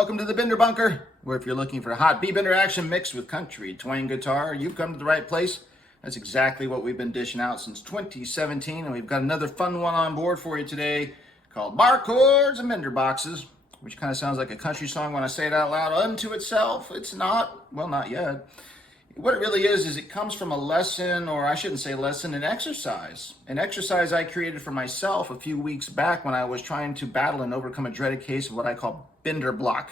welcome to the Bender Bunker, where if you're looking for hot B-bender action mixed with country twang guitar, you've come to the right place. That's exactly what we've been dishing out since 2017, and we've got another fun one on board for you today called Bar Chords and Bender Boxes, which kind of sounds like a country song when I say it out loud. Unto itself, it's not. Well, not yet. What it really is it comes from a lesson, or I shouldn't say lesson, an exercise. An exercise I created for myself a few weeks back when I was trying to battle and overcome a dreaded case of what I call bender block.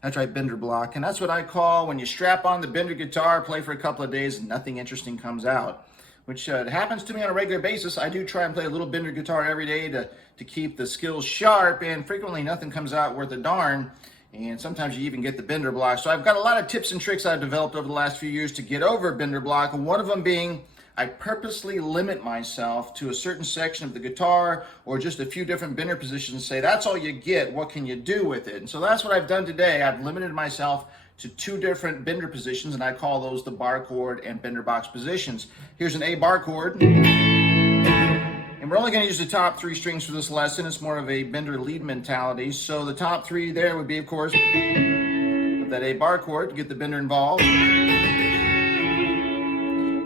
That's right, bender block. And that's what I call when you strap on the bender guitar, play for a couple of days, and nothing interesting comes out. Which happens to me on a regular basis. I do try and play a little bender guitar every day to keep the skills sharp, and frequently nothing comes out worth a darn. And sometimes you even get the bender block. So I've got a lot of tips and tricks I've developed over the last few years to get over bender block. And one of them being I purposely limit myself to a certain section of the guitar or just a few different bender positions and say, that's all you get. What can you do with it? And so that's what I've done today. I've limited myself to two different bender positions, and I call those the bar chord and bender box positions. Here's an A bar chord. And we're only going to use the top three strings for this lesson. It's more of a bender lead mentality. So the top three there would be, of course, with that A bar chord to get the bender involved.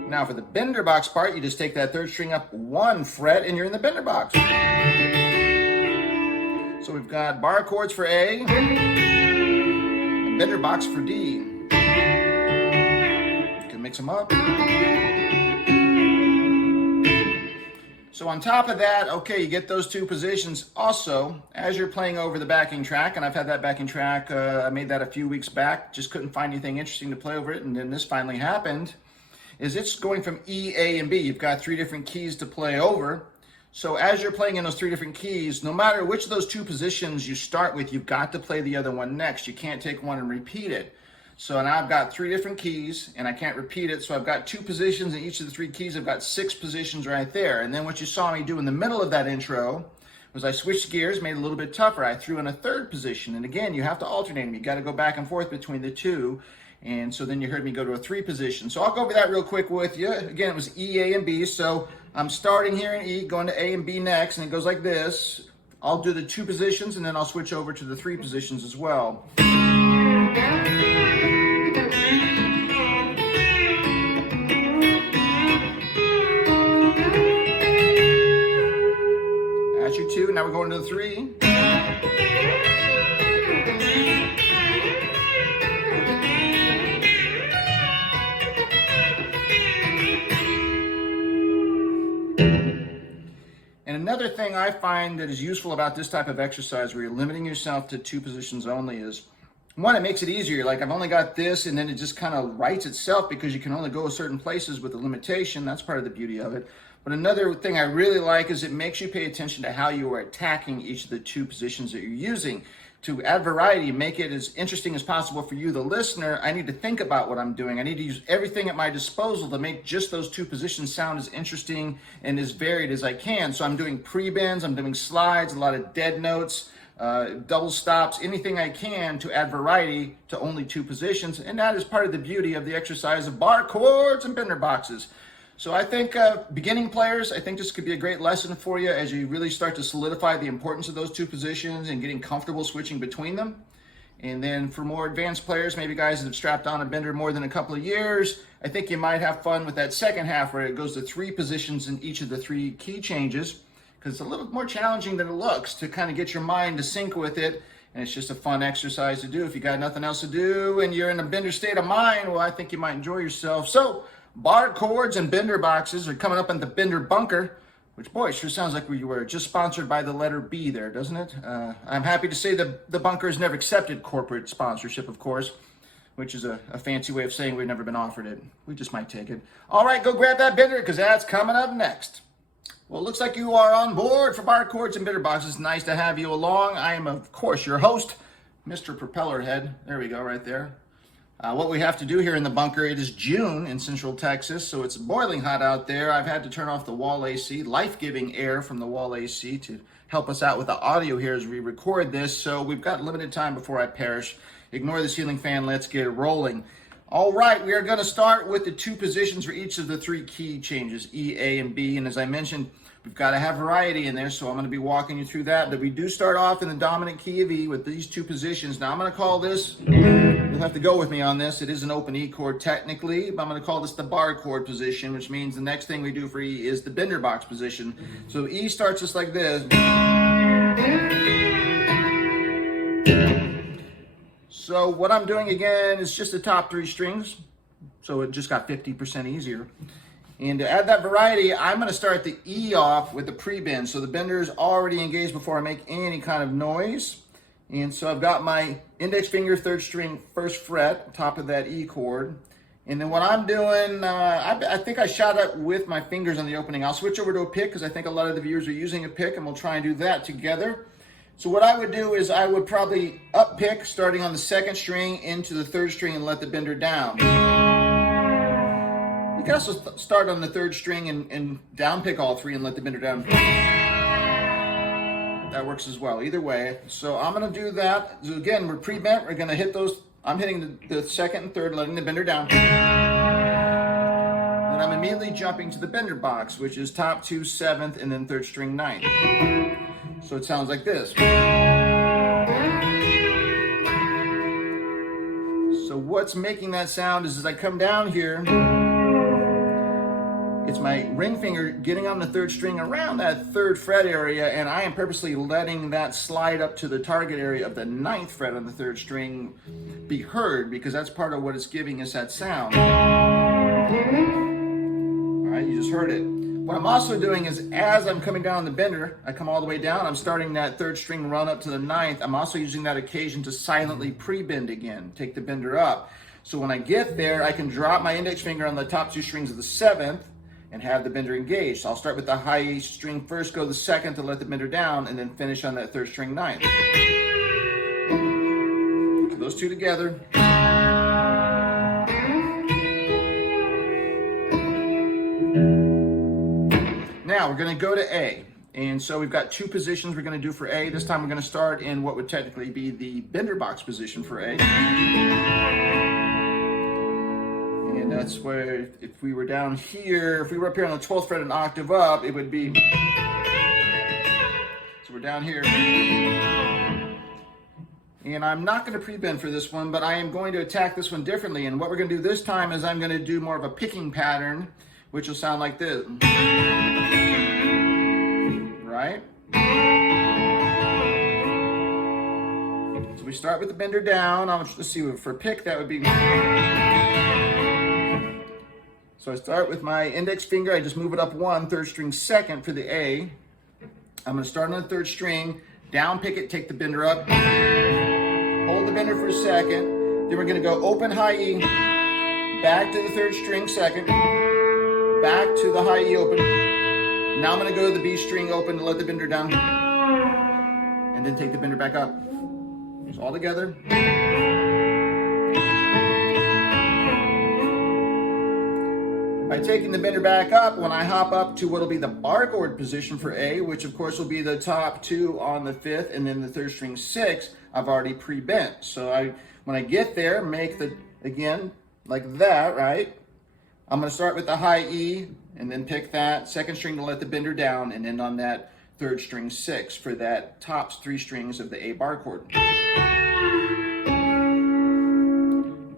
Now for the bender box part, you just take that third string up one fret and you're in the bender box. So we've got bar chords for A, and bender box for D. You can mix them up. So on top of that, okay, you get those two positions. Also, as you're playing over the backing track, and I've had that backing track, I made that a few weeks back, just couldn't find anything interesting to play over it, and then this finally happened, is it's going from E, A, and B. You've got three different keys to play over. So as you're playing in those three different keys, no matter which of those two positions you start with, you've got to play the other one next. You can't take one and repeat it. So now I've got three different keys, and I can't repeat it, so I've got two positions in each of the three keys. I've got six positions right there. And then what you saw me do in the middle of that intro was I switched gears, made it a little bit tougher. I threw in a third position, and again, you have to alternate them. You got to go back and forth between the two, and so then you heard me go to a three position. So I'll go over that real quick with you. Again, it was E, A, and B, so I'm starting here in E, going to A and B next, and it goes like this. I'll do the two positions, and then I'll switch over to the three positions as well. That's your two. Now we're going to the three. And another thing I find that is useful about this type of exercise where you're limiting yourself to two positions only is, one, it makes it easier. Like I've only got this, and then it just kind of writes itself because you can only go certain places with a limitation. That's part of the beauty of it. But another thing I really like is it makes you pay attention to how you are attacking each of the two positions that you're using. To add variety, make it as interesting as possible for you, the listener, I need to think about what I'm doing. I need to use everything at my disposal to make just those two positions sound as interesting and as varied as I can. So I'm doing pre-bends, I'm doing slides, a lot of dead notes, double stops, anything I can to add variety to only two positions. And that is part of the beauty of the exercise of bar chords and bender boxes. So I think beginning players, I think this could be a great lesson for you as you really start to solidify the importance of those two positions and getting comfortable switching between them. And then for more advanced players, maybe guys that have strapped on a bender more than a couple of years, I think you might have fun with that second half where it goes to three positions in each of the three key changes, because it's a little more challenging than it looks to kind of get your mind to sync with it. And it's just a fun exercise to do. If you got nothing else to do and you're in a bender state of mind, well, I think you might enjoy yourself. So bar chords and bender boxes are coming up in the Bender Bunker, which, boy, sure sounds like we were just sponsored by the letter B there, doesn't it? I'm happy to say that the Bunker has never accepted corporate sponsorship, of course, which is a fancy way of saying we've never been offered it. We just might take it. All right, go grab that bender because that's coming up next. Well, it looks like you are on board for bar chords and bender boxes. Nice to have you along. I am, of course, your host, Mr. Propellerhead. There we go, right there. What we have to do here in the bunker, it is June in Central Texas, so it's boiling hot out there. I've had to turn off the wall AC, life-giving air from the wall AC to help us out with the audio here as we record this. So we've got limited time before I perish. Ignore the ceiling fan, let's get it rolling. All right, we are going to start with the two positions for each of the three key changes, E, A, and B. And as I mentioned, we've got to have variety in there, so I'm going to be walking you through that. But we do start off in the dominant key of E with these two positions. Now I'm going to call this, you'll have to go with me on this, it is an open E chord technically, but I'm going to call this the bar chord position, which means the next thing we do for E is the bender box position. So E starts just like this. So what I'm doing again is just the top 3 strings, so it just got 50% easier. And to add that variety, I'm going to start the E off with the pre-bend. So the bender is already engaged before I make any kind of noise. And so I've got my index finger, 3rd string, 1st fret, top of that E chord. And then what I'm doing, I think I shot up with my fingers on the opening. I'll switch over to a pick because I think a lot of the viewers are using a pick, and we'll try and do that together. So what I would do is I would probably up pick starting on the 2nd string into the 3rd string and let the bender down. You can also start on the 3rd string and down pick all 3 and let the bender down. That works as well, either way. So I'm gonna do that. So again, we're pre-bent, we're gonna hit those, I'm hitting the 2nd and 3rd, letting the bender down. And I'm immediately jumping to the bender box, which is top 2, 7th, and then 3rd string, 9th. So it sounds like this. So what's making that sound is as I come down here, it's my ring finger getting on the 3rd string around that 3rd fret area, and I am purposely letting that slide up to the target area of the 9th fret on the 3rd string be heard, because that's part of what is giving us that sound. All right, you just heard it. What I'm also doing is as I'm coming down the bender, I come all the way down, I'm starting that 3rd string run up to the 9th. I'm also using that occasion to silently pre-bend again, take the bender up. So when I get there, I can drop my index finger on the top 2 strings of the 7th and have the bender engaged. So I'll start with the high E string first, go to the 2nd to let the bender down, and then finish on that 3rd string 9th. Put those 2 together. Now we're going to go to A, and so we've got 2 positions we're going to do for A. This time we're going to start in what would technically be the bender box position for A. And that's where, if we were down here, if we were up here on the 12th fret an octave up, it would be, so we're down here. And I'm not going to pre-bend for this one, but I am going to attack this one differently. And what we're going to do this time is I'm going to do more of a picking pattern, which will sound like this. Right? So we start with the bender down. Let's see, for pick that would be. So I start with my index finger, I just move it up 1, 3rd string 2nd for the A. I'm going to start on the 3rd string, down pick it, take the bender up, hold the bender for a second, then we're going to go open high E, back to the 3rd string 2nd, back to the high E open. Now I'm going to go to the B string open to let the bender down, and then take the bender back up. So all together. By taking the bender back up, when I hop up to what will be the bar chord position for A, which of course will be the top 2 on the 5th and then the 3rd string 6, I've already pre-bent. So when I get there, make the, again, like that, right? I'm going to start with the high E and then pick that 2nd string to let the bender down, and then on that 3rd string 6 for that top 3 strings of the A bar chord.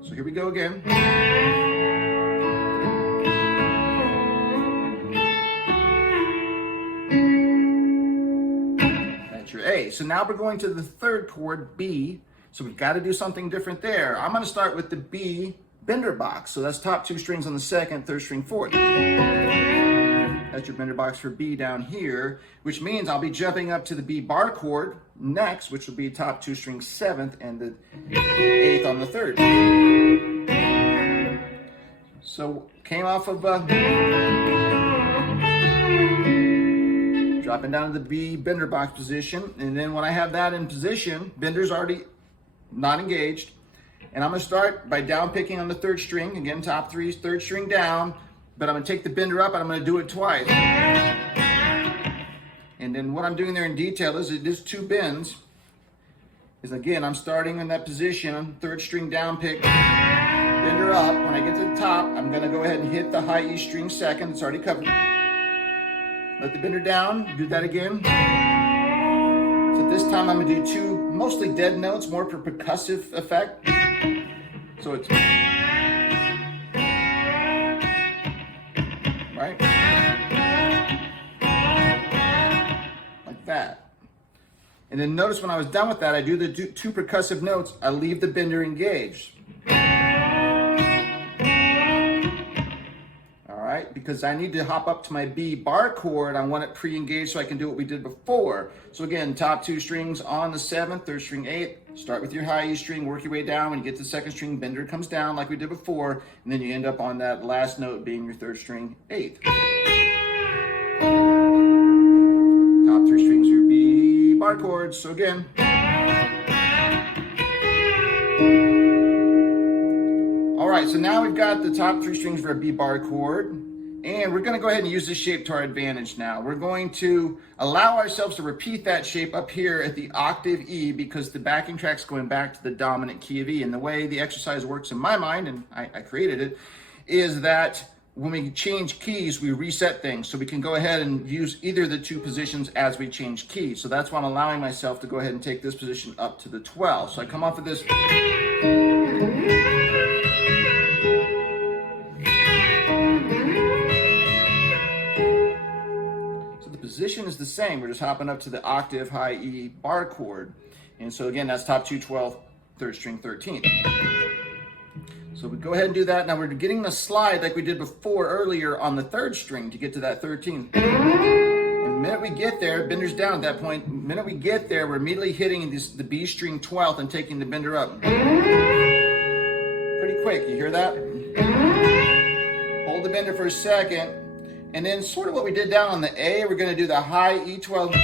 So here we go again. That's your A. So now we're going to the 3rd chord, B. So we've got to do something different there. I'm going to start with the B bender box. So that's top 2 strings on the 2nd, 3rd string 4th. That's your bender box for B down here, which means I'll be jumping up to the B bar chord next, which will be top 2 strings 7th and the 8th on the 3rd. So came off of dropping down to the B bender box position, and then when I have that in position, bender's already not engaged. And I'm going to start by down picking on the 3rd string, again top 3, 3rd string down, but I'm going to take the bender up and I'm going to do it twice. And then what I'm doing there in detail is it is 2 bends. Is again, I'm starting in that position, 3rd string down pick, bender up. When I get to the top, I'm going to go ahead and hit the high E string 2nd, it's already covered. let the bender down, do that again. So this time I'm gonna do two mostly dead notes, more for percussive effect. So it's right like that. And then notice when I was done with that, I do the two percussive notes, I leave the bender engaged. All right, because I need to hop up to my B bar chord, I want it pre-engaged so I can do what we did before. So again, top two strings on the 7th, third string 8th, start with your high E string, work your way down. When you get to the second string, bender comes down like we did before, and then you end up on that last note being your third string 8th. Top three strings are your B bar chords. So again, all right, so now we've got the top three strings for a B bar chord, and we're going to go ahead and use this shape to our advantage now. We're going to allow ourselves to repeat that shape up here at the octave E, because the backing track's going back to the dominant key of E. And the way the exercise works in my mind, and I created it, is that when we change keys, we reset things. So we can go ahead and use either of the two positions as we change keys. So that's why I'm allowing myself to go ahead and take this position up to the 12. So I come off of this. So the position is the same. We're just hopping up to the octave high E bar chord. And so again, that's top 2 12th, third string 13th. So we go ahead and do that. Now we're getting the slide like we did before earlier on the third string to get to that 13th. And the minute we get there, bender's down at that point. The minute we get there, we're immediately hitting the B string 12th and taking the bender up. Pretty quick, you hear that? Hold the bender for a second. And then sort of what we did down on the A, we're gonna do the high E12,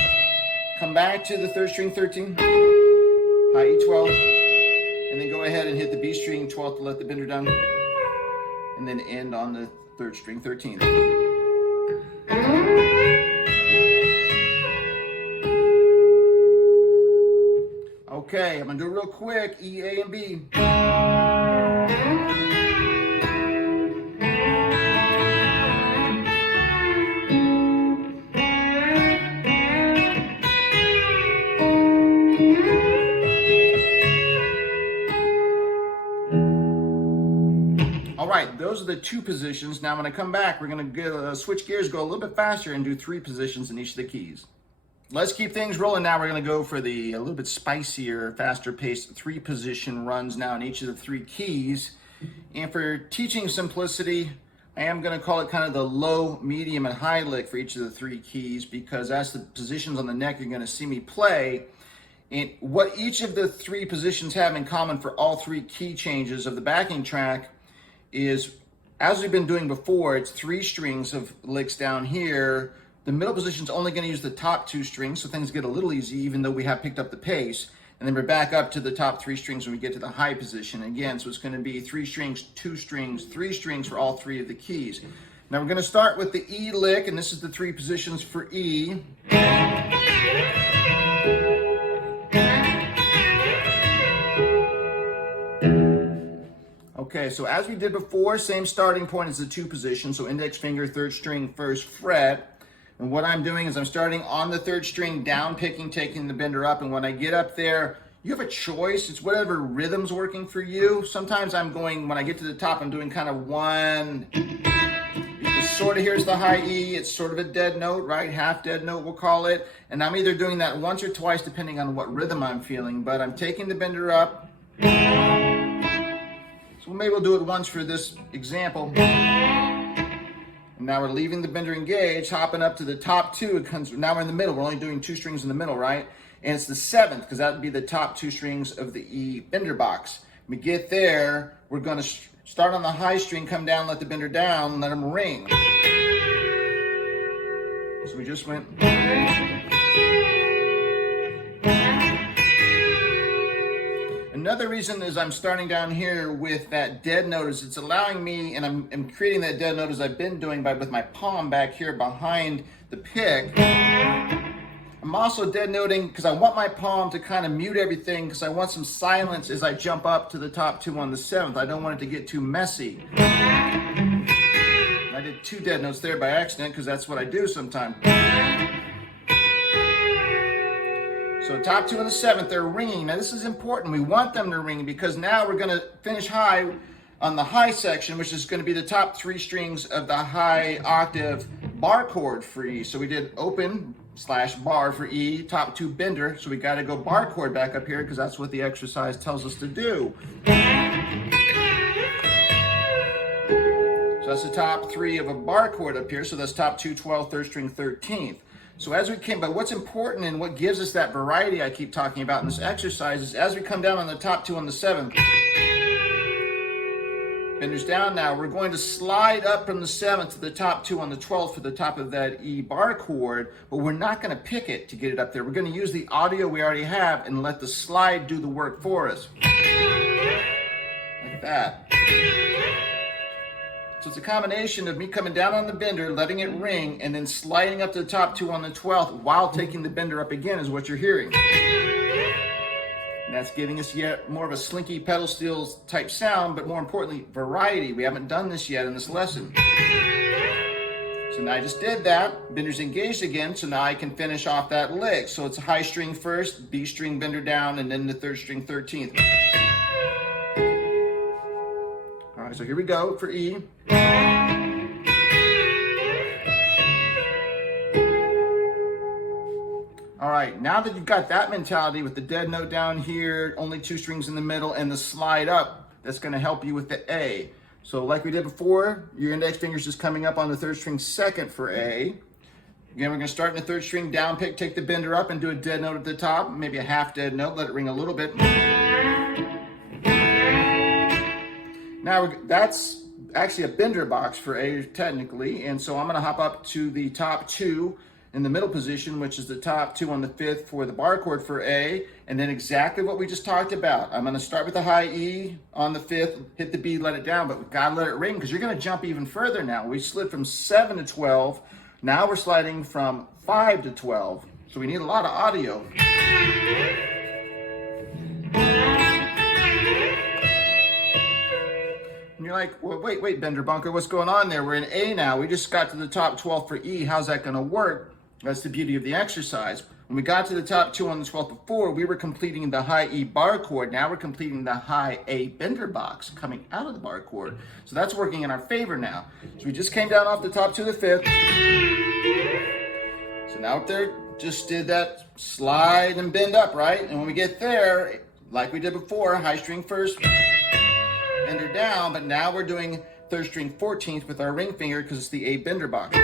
come back to the third string 13, high E12, and then go ahead and hit the B string 12th to let the bender down, and then end on the third string 13th. Okay, I'm gonna do it real quick, E, A, and B. All right, those are the two positions. Now when I come back, we're going to switch gears, go a little bit faster, and do three positions in each of the keys. Let's keep things rolling now. We're going to go for the a little bit spicier, faster paced three position runs now in each of the three keys. And for teaching simplicity, I am going to call it kind of the low, medium, and high lick for each of the three keys, because that's the positions on the neck you're going to see me play. And what each of the three positions have in common for all three key changes of the backing track is, as we've been doing before, it's three strings of licks down here. The middle position is only going to use the top two strings, so things get a little easy, even though we have picked up the pace. And then we're back up to the top three strings when we get to the high position again. So it's going to be three strings, two strings, three strings for all three of the keys. Now we're going to start with the E lick, and this is the three positions for E. Okay, so as we did before, same starting point as the two positions. So index finger, third string, first fret. And what I'm doing is I'm starting on the third string, down picking, taking the bender up. And when I get up there, you have a choice. It's whatever rhythm's working for you. Sometimes I'm going, when I get to the top, I'm doing kind of one. Because sort of here's the high E. It's sort of a dead note, right? Half dead note, we'll call it. And I'm either doing that once or twice, depending on what rhythm I'm feeling. But I'm taking the bender up. So maybe we'll do it once for this example. And now we're leaving the bender engaged, hopping up to the top two. It comes, now we're in the middle. We're only doing two strings in the middle, right? And it's the 7th, because that would be the top two strings of the E bender box. When we get there, we're going to start on the high string, come down, let the bender down, let them ring. So we just went. Another reason is I'm starting down here with that dead note is it's allowing me, and I'm creating that dead note as I've been doing with my palm back here behind the pick. I'm also dead noting because I want my palm to kind of mute everything, because I want some silence as I jump up to the top two on the 7th. I don't want it to get too messy. I did 2 dead notes there by accident because that's what I do sometimes. So top 2 and the 7th, they're ringing. Now this is important. We want them to ring because now we're going to finish high on the high section, which is going to be the top 3 strings of the high octave bar chord for E. So we did open / bar for E, top 2 bender. So we got to go bar chord back up here because that's what the exercise tells us to do. So that's the top 3 of a bar chord up here. So that's top 2, 12th, 3rd string, 13th. So as we came, but what's important and what gives us that variety I keep talking about in this exercise is as we come down on the top 2 on the 7th, benders down now, we're going to slide up from the 7th to the top 2 on the 12th for the top of that E bar chord, but we're not going to pick it to get it up there. We're going to use the audio we already have and let the slide do the work for us. Like that. So it's a combination of me coming down on the bender, letting it ring, and then sliding up to the top 2 on the 12th while taking the bender up again is what you're hearing. And that's giving us yet more of a slinky pedal steel type sound, but more importantly, variety. We haven't done this yet in this lesson. So now I just did that. Bender's engaged again, so now I can finish off that lick. So it's a high string first, B string bender down, and then the 3rd string 13th. All right, so here we go for E. All right, now that you've got that mentality with the dead note down here, only 2 strings in the middle, and the slide up, that's going to help you with the A. So like we did before, your index finger's just coming up on the 3rd string 2nd for A. Again, we're going to start in the 3rd string, down pick, take the bender up, and do a dead note at the top, maybe a half dead note, let it ring a little bit. Now that's actually a bender box for A technically, and so I'm going to hop up to the top 2 in the middle position, which is the top 2 on the 5th for the bar chord for A, and then exactly what we just talked about. I'm going to start with the high E on the 5th, hit the B, let it down, but we've got to let it ring because you're going to jump even further now. We slid from 7 to 12, now we're sliding from 5 to 12, so we need a lot of audio. And you're like, well, wait, Bender Bunker, what's going on there? We're in A now. We just got to the top 12 for E. How's that going to work? That's the beauty of the exercise. When we got to the top 2 on the 12th before, we were completing the high E bar chord. Now we're completing the high A bender box coming out of the bar chord. So that's working in our favor now. So we just came down off the top 2 to the 5th. So now up there, just did that slide and bend up, right? And when we get there, like we did before, high string first, bender down, but now we're doing 3rd string 14th with our ring finger because it's the A bender box.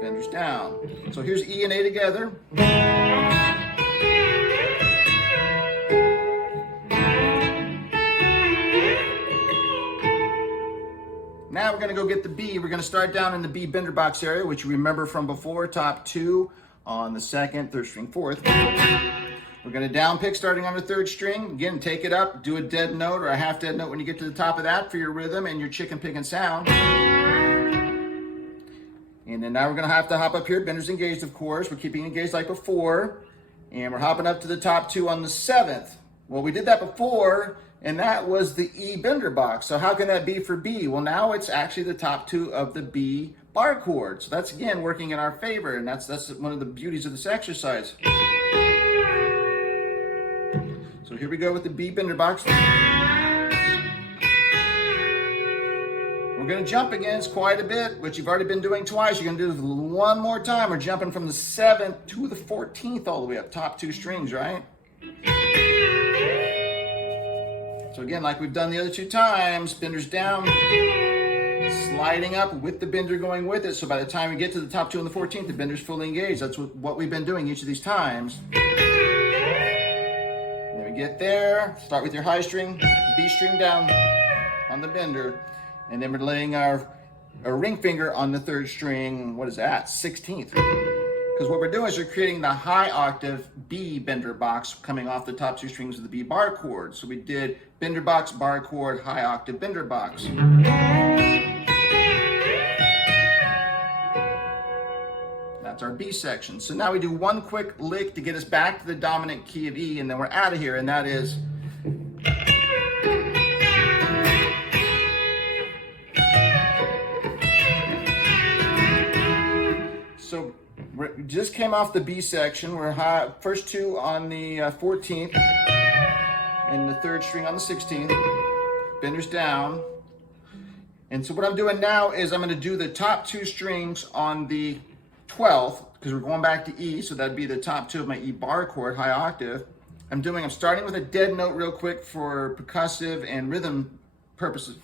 Bender's down. So here's E and A together. Now we're going to go get the B. We're going to start down in the B bender box area, which you remember from before, top 2 on the 2nd, 3rd string 4th. We're going to down pick starting on the 3rd string. Again, take it up, do a dead note or a half dead note when you get to the top of that for your rhythm and your chicken picking sound. And then now we're going to have to hop up here. Bender's engaged, of course. We're keeping engaged like before. And we're hopping up to the top 2 on the 7th. Well, we did that before, and that was the E bender box. So how can that be for B? Well, now it's actually the top 2 of the B bar chord. So that's, again, working in our favor, and that's one of the beauties of this exercise. So here we go with the B bender box. We're going to jump again. It's quite a bit, which you've already been doing twice. You're going to do one more time. We're jumping from the 7th to the 14th all the way up, top 2 strings, right? So again, like we've done the other 2 times, bender's down, sliding up with the bender going with it. So by the time we get to the top 2 on the 14th, the bender's fully engaged. That's what we've been doing each of these times. Then we get there, start with your high string, B string down on the bender, and then we're laying our ring finger on the 3rd string, what is that, 16th. Because what we're doing is we're creating the high octave B bender box coming off the top 2 strings of the B bar chord. So we did bender box, bar chord, high octave bender box. That's our B section. So now we do one quick lick to get us back to the dominant key of E, and then we're out of here, and that is... So we just came off the B section. We're high, first two on the 14th, and the third string on the 16th. Benders down. And so what I'm doing now is I'm going to do the top two strings on the 12th, because we're going back to E, so that'd be the top two of my E bar chord, high octave. I'm starting with a dead note real quick for percussive and rhythm purposes.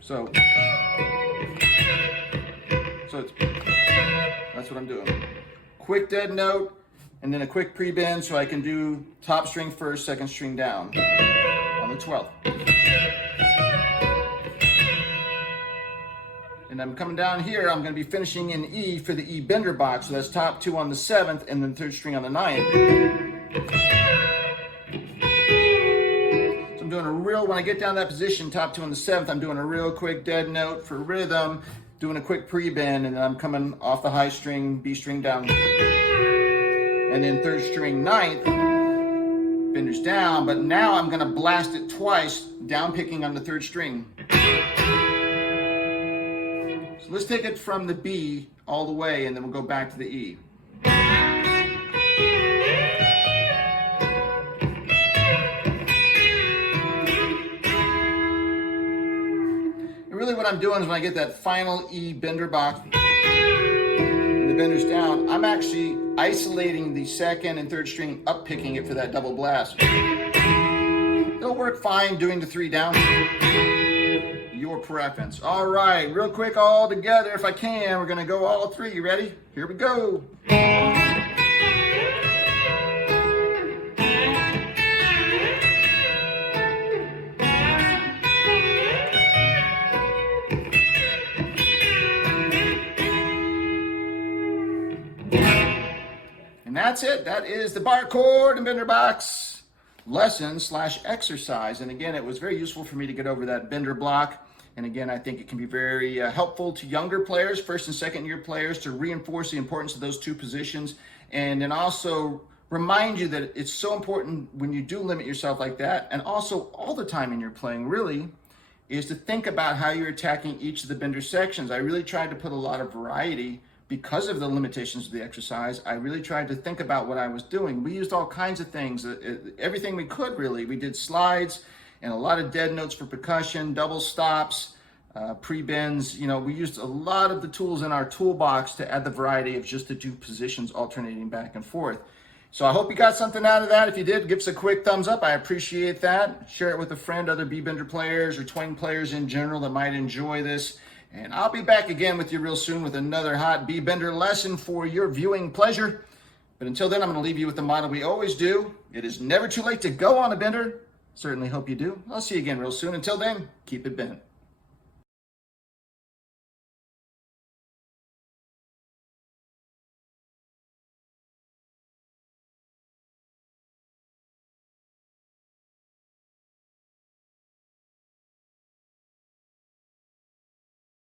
So that's what I'm doing. Quick dead note, and then a quick pre-bend so I can do top string first, second string down on the 12th. And I'm coming down here, I'm going to be finishing in E for the E bender box. So that's top two on the 7th and then third string on the 9th. So I'm doing a real, when I get down that position, top two on the 7th, I'm doing a real quick dead note for rhythm, doing a quick pre-bend, and then I'm coming off the high string, B string down. And then third string 9th, benders down, but now I'm going to blast it twice, down picking on the third string. So let's take it from the B all the way, and then we'll go back to the E. And really what I'm doing is when I get that final E bender box, and the benders down, I'm actually isolating the second and third string, up picking it for that double blast. It'll work fine doing the 3 down. Your preference. All right, real quick all together if I can. We're gonna go all 3. You ready? Here we go. And that's it. That is the bar chord and bender box lesson / exercise. And again, it was very useful for me to get over that bender block. And again, I think it can be very helpful to younger players, first and second year players, to reinforce the importance of those two positions. And then also remind you that it's so important when you do limit yourself like that, and also all the time in your playing really, is to think about how you're attacking each of the bender sections. I really tried to put a lot of variety because of the limitations of the exercise. I really tried to think about what I was doing. We used all kinds of things, everything we could really. We did slides and a lot of dead notes for percussion, double stops, pre-bends. You know, we used a lot of the tools in our toolbox to add the variety of just the two positions alternating back and forth. So I hope you got something out of that. If you did, give us a quick thumbs up. I appreciate that. Share it with a friend, other B-bender players or twang players in general that might enjoy this. And I'll be back again with you real soon with another hot B-bender lesson for your viewing pleasure. But until then, I'm going to leave you with the motto we always do. It is never too late to go on a bender. Certainly hope you do. I'll see you again real soon. Until then, keep it bent.